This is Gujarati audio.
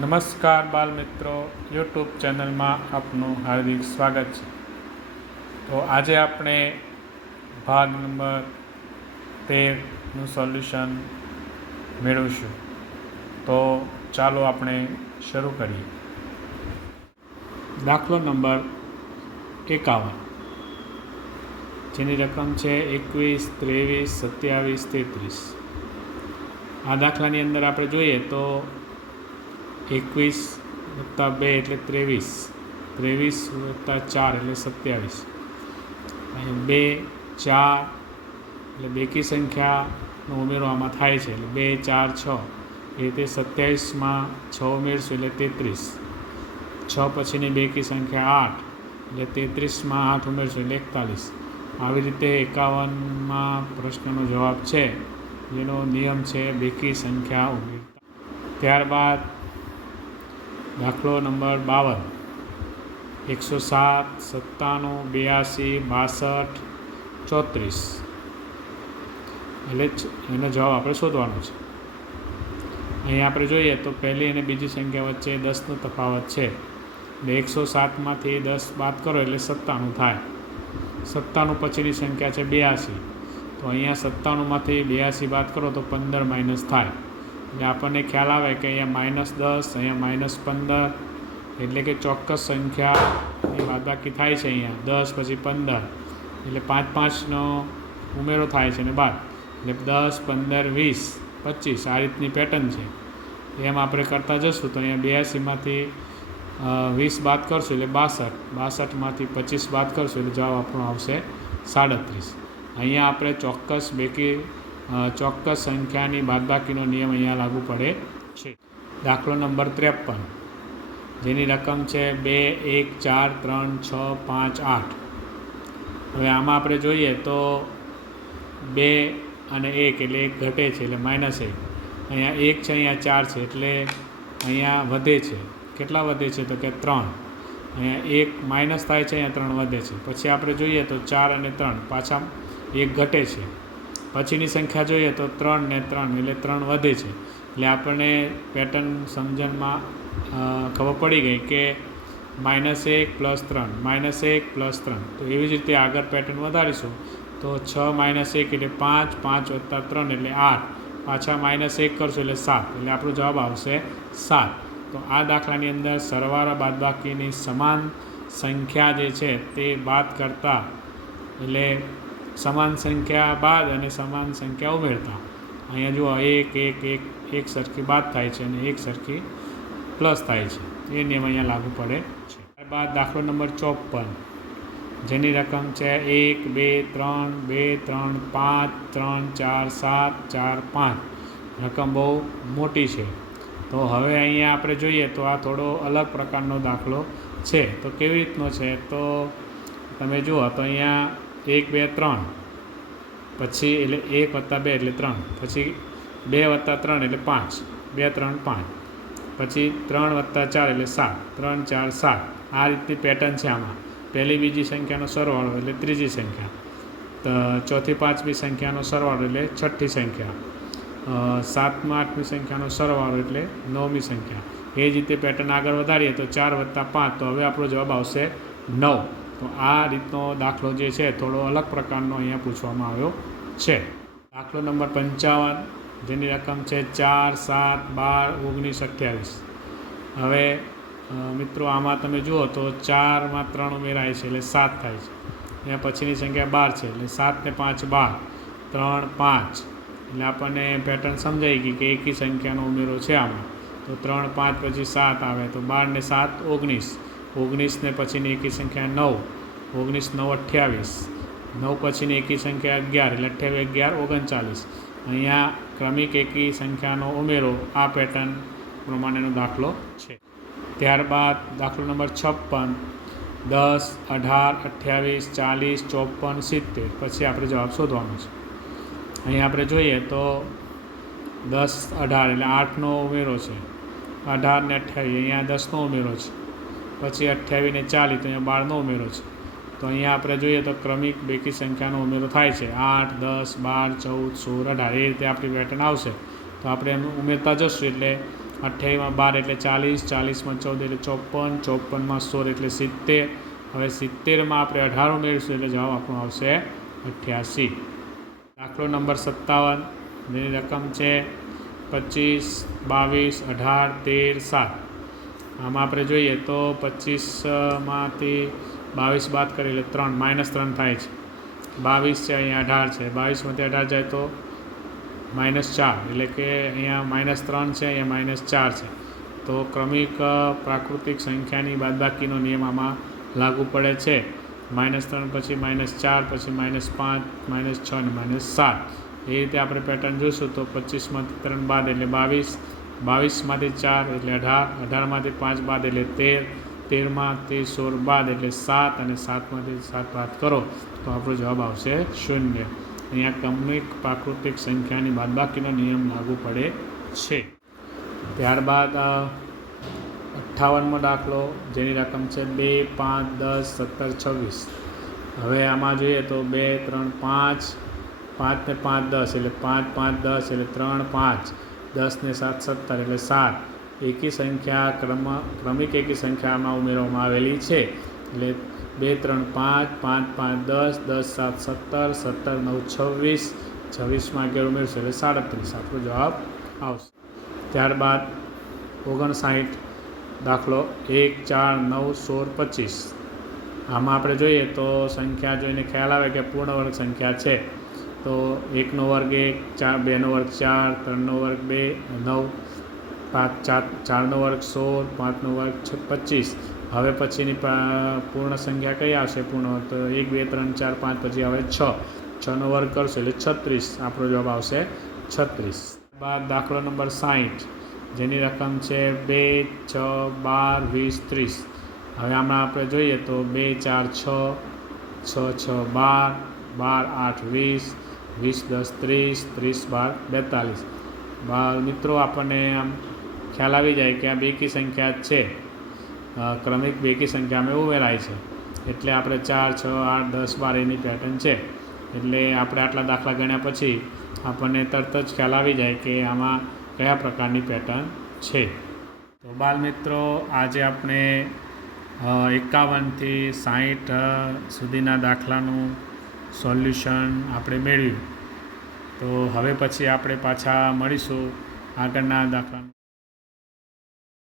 નમસ્કાર બાલ મિત્રો, યુટ્યુબ ચેનલમાં આપનું હાર્દિક સ્વાગત છે. તો આજે આપણે ભાગ નંબર 13નું સોલ્યુશન મેળવીશું. તો ચાલો આપણે શરૂ કરીએ. દાખલો નંબર 51, જેની રકમ છે 21, 23, 27, 33. આ દાખલાની અંદર આપણે જોઈએ તો 21 + 2 એટલે 23, 23 + 4 એટલે 27, અને 2, 4 એટલે બેકી સંખ્યાનો ઉમેરો આમાં થાય છે, એટલે 2, 4, 6 એ રીતે 27માં 6 ઉમેરશું એટલે 33, 6 પછીની બેકી સંખ્યા 8 એટલે 33માં 8 ઉમેરશું એટલે 41. આવી રીતે 51માં પ્રશ્નનો જવાબ છે, જેનો નિયમ છે બેકી સંખ્યા ઉમેરતા. ત્યારબાદ દાખલો નંબર 52, 107, 97, 82, 62, 34 એટલે એનો જવાબ આપણે શોધવાનો છે. અહીં આપણે જોઈએ તો પહેલી અને બીજી સંખ્યા વચ્ચે 10નો તફાવત છે, એટલે 107માંથી 10 બાદ કરો એટલે 97 થાય. 97 પછીની સંખ્યા છે 82, તો અહીંયા 97માંથી 82 બાદ કરો તો 15 માઇનસ થાય, એટલે આપણને ખ્યાલ આવે કે અહીંયા -10, અહીંયા -15, એટલે કે ચોક્કસ સંખ્યાની બાદબાકી થાય છે. અહીંયા 10 પછી 15 એટલે 5, 5નો ઉમેરો થાય છે ને બાદ, એટલે 10, 15, 20, 25 આ રીતની પેટર્ન છે. એમ આપણે કરતા જશું તો અહીંયા 82માંથી 20 બાદ કરશું એટલે 62, 62માંથી 25 બાદ કરશું એટલે જવાબ આપણો આવશે 37. અહીંયા આપણે ચોક્કસ સંખ્યાની બાદબાકીનો નિયમ અહીંયા લાગુ પડે છે. દાખલો નંબર 53, જેની રકમ છે 2, 1, 4, 3, 6, 5, 8. હવે આમાં આપણે જોઈએ તો 2 અને 1 એટલે 1 ઘટે છે એટલે -1. અહીંયા 1 છે, અહીંયા 4 છે, એટલે અહીંયા વધે છે. કેટલા વધે છે તો કે 3. અહીંયા 1 માઇનસ થાય છે, અહીંયા 3 વધે છે. પછી આપણે જોઈએ તો 4 અને 3 પાછા 1 ઘટે છે. પછીની સંખ્યા જોઈએ તો 3 ને 3 એટલે 3 વધે છે. એટલે આપણને પેટર્ન સમજણમાં ખબર પડી ગઈ કે -1 + 3, -1 + 3. તો એવી જ રીતે આગળ પેટર્ન વધારીશું તો 6 - 1 એટલે 5, 5 + 3 એટલે 8, પાછા -1 કરશું એટલે 7, એટલે આપણો જવાબ આવશે 7. તો આ દાખલાની અંદર સરવાળા બાદબાકીની સમાન સંખ્યા જે છે તે બાદ કરતાં, એટલે સમાન સંખ્યા બાદ અને સમાન સંખ્યા ઉમેરતા. અહીંયા જુઓ 1, 1, 1 એક સરખી બાદ થાય છે અને એક સરખી પ્લસ થાય છે. એ નિયમ અહીંયા લાગુ પડે છે. ત્યારબાદ દાખલો નંબર 54, જેની રકમ છે 1, 2, 3, 2, 3, 5, 3, 4, 7, 4, 5. રકમ બહુ મોટી છે. તો હવે અહીંયા આપણે જોઈએ તો આ થોડો અલગ પ્રકારનો દાખલો છે. તો કેવી રીતનો છે તો તમે જુઓ તો અહીંયા 1, 2, 3 પછી એટલે 1 + 2 એટલે 3, પછી 2 + 3 એટલે 5, 2, 3, 5, પછી 3 + 4 એટલે 7, 3, 4, 7. આ રીતની પેટર્ન છે. આમાં પહેલી બીજી સંખ્યાનો સરવાળો એટલે ત્રીજી સંખ્યા, તો ચોથી પાંચમી સંખ્યાનો સરવાળો એટલે છઠ્ઠી સંખ્યા, 7મા 8મી સંખ્યાનો સરવાળો એટલે 9મી સંખ્યા. એ જ રીતે પેટર્ન આગળ વધારીએ તો 4 + 5, તો હવે આપણો જવાબ આવશે 9. તો આ રીતનો દાખલો જે છે થોડો અલગ પ્રકારનો અહીંયા પૂછવામાં આવ્યો છે. દાખલો નંબર 55, જેની રકમ છે 4, 7, 12, 19, 28. હવે મિત્રો આમાં તમે જુઓ તો 4માં 3 ઉમેરાય છે એટલે 7 થાય છે. અહીંયા પછીની સંખ્યા 12 છે એટલે 7 ને 5 12, 3, 5. એટલે આપણને પેટર્ન સમજાઈ ગઈ કે એકી સંખ્યાનો ઉમેરો છે આમાં. તો 3, 5 પછી 7 આવે તો 12 ને 7 19, 19 ને પછીની એકી સંખ્યા 9, 19, 9, 28, 9 પછીની એકી સંખ્યા 11 એટલે 28, 11, 39. અહીંયા ક્રમિક એકી સંખ્યાનો ઉમેરો આ પેટર્ન પ્રમાણેનો દાખલો છે. ત્યારબાદ દાખલો નંબર 56, 10, 18, 28, 40, 54, 70. પછી આપણે જવાબ શોધવાનો છે. અહીં આપણે જોઈએ તો 10, 18 એટલે 8નો ઉમેરો છે, 18 ને 28 અહીંયા 10નો ઉમેરો છે, પછી 28 ને 40 તો અહીંયા 12નો ઉમેરો છે. તો અહીંયા આપણે જોઈએ તો ક્રમિક બેકી સંખ્યાનો ઉમેરો થાય છે, 8, 10, 12, 14, 16, 18. એ રીતે આપણી પેટર્ન આવશે. તો આપણે એમ ઉમેરતા જશું એટલે 28માં 12 એટલે 40, 40માં 14 એટલે 54, 54માં 16 એટલે 70. હવે 70માં આપણે 18 ઉમેરીશું એટલે જવાબ આપણો આવશે 88. દાખલો નંબર 57, જેની રકમ છે 25, 22, 18, 13, 7. આમાં આપણે જોઈએ તો 25માંથી 22 બાદ કરીએ એટલે 3 -3 થાય છે. 22 છે, અહીંયા 18 છે. 22માંથી 18 જાય તો -4 એટલે કે અહીંયા -3 છે, અહીંયા -4 છે. તો ક્રમિક પ્રાકૃતિક સંખ્યાની બાદબાકીનો નિયમ આમાં લાગુ પડે છે. -3 પછી -4 પછી -5 -6 અને -7. એ રીતે આપણે પેટર્ન જોઈશું તો 25માંથી 3 બાદ એટલે 22, 22માંથી 4 એટલે 18, 18માંથી 5 બાદ એટલે 13, 13માંથી 16 બાદ એટલે 7 અને 7માંથી 7 બાદ કરો તો આપણો જવાબ આવશે 0. અહીંયા ક્રમિક પ્રાકૃતિક સંખ્યાની બાદબાકીનો નિયમ લાગુ પડે છે. ત્યારબાદ 58મો દાખલો, જેની રકમ છે 2, 5, 10, 17, 26. હવે આમાં જોઈએ તો 2, 3, 5, 5 ને 5 10 એટલે 5, 5, 10 એટલે 3, 5, 10 ને 7, 17 એટલે 7. એકી સંખ્યા ક્રમિક એકી સંખ્યામાં ઉમેરવામાં આવેલી છે. એટલે 2, 3, 5, 5, 5, 10, 10, 7, 17, 17, 9, 26, 26માં 11 ઉમેરશું એટલે 37. આપણો જવાબ આવશે. ત્યારબાદ 59 દાખલો 1, 4, 9, 16, 25. આમાં આપણે જોઈએ તો સંખ્યા જોઈને ખ્યાલ આવે કે પૂર્ણ વર્ગ સંખ્યા છે. તો 1નો વર્ગ 1, 2નો વર્ગ 4, 3નો વર્ગ 2, 9, 5, 4નો વર્ગ 16, 5નો વર્ગ 25. હવે પછીની પૂર્ણ સંખ્યા કઈ આવશે? પૂર્ણ તો 1, 2, 3, 4, 5 પછી હવે 6. 6નો વર્ગ કરશો એટલે 36. આપણો જવાબ આવશે 36. બાદ દાખલો નંબર 60, જેની રકમ છે 2, 6, 12, 20, 30. હવે આમાં આપણે જોઈએ તો 2, 4, 6, 6, 6, 12, 12, 8, 20, 20, 10, 30, 30, 12, 42. મિત્રો આપણને આમ ખ્યાલ આવી જાય કે આ બેકી સંખ્યા છે, ક્રમિક બેકી સંખ્યામાં ઉમેરાય છે. એટલે આપણે 4, 6, 8, 10, 12 એની પેટર્ન છે. એટલે આપણે આટલા દાખલા ગણ્યા પછી આપણને તરત જ ખ્યાલ આવી જાય કે આમાં કયા પ્રકારની પેટર્ન છે. તો બાલ મિત્રો, આજે આપણે 51થી 60 સુધીના દાખલાનું સોલ્યુશન આપણે મેળવ્યું. તો હવે પછી આપણે પાછા મળીશું આગળના દાખલાનું